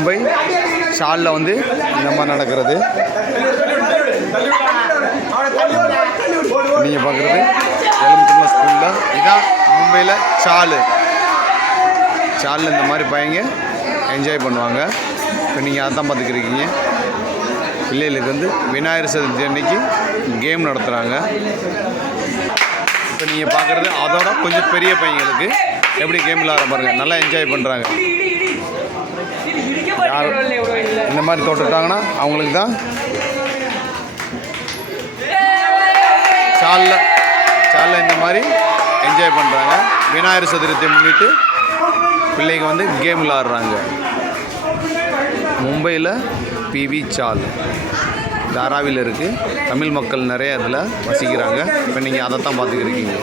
மும்பை சாலில் வந்து இந்த மாதிரி நடக்கிறது. நீங்கள் பார்க்குறது எலும்புக்குள்ள ஸ்கூலில் இதான் மும்பையில் சாலில் இந்த மாதிரி பையங்க என்ஜாய் பண்ணுவாங்க. இப்போ நீங்கள் அதை தான் பார்த்துக்கிருக்கீங்க. பிள்ளைகளுக்கு வந்து விநாயகர் சதுர்த்தி அன்னைக்கு கேம் நடத்துகிறாங்க. இப்போ நீங்கள் பார்க்குறது அதோட கொஞ்சம் பெரிய பையங்களுக்கு எப்படி கேம் விளாட பாருங்கள், நல்லா என்ஜாய் பண்ணுறாங்க. யார் இந்த மாதிரி தொட்டுட்டாங்கன்னா அவங்களுக்கு தான் சாலில் இந்த மாதிரி என்ஜாய் பண்ணுறாங்க. விநாயகர் சதுர்த்தியை முன்னிட்டு பிள்ளைங்க வந்து கேம் விளாடுறாங்க. மும்பையில் பிவி சால் தாராவியில் இருக்குது. தமிழ் மக்கள் நிறைய அதில் வசிக்கிறாங்க. இப்போ நீங்கள் அதை தான் பார்த்துக்கிருக்கீங்க.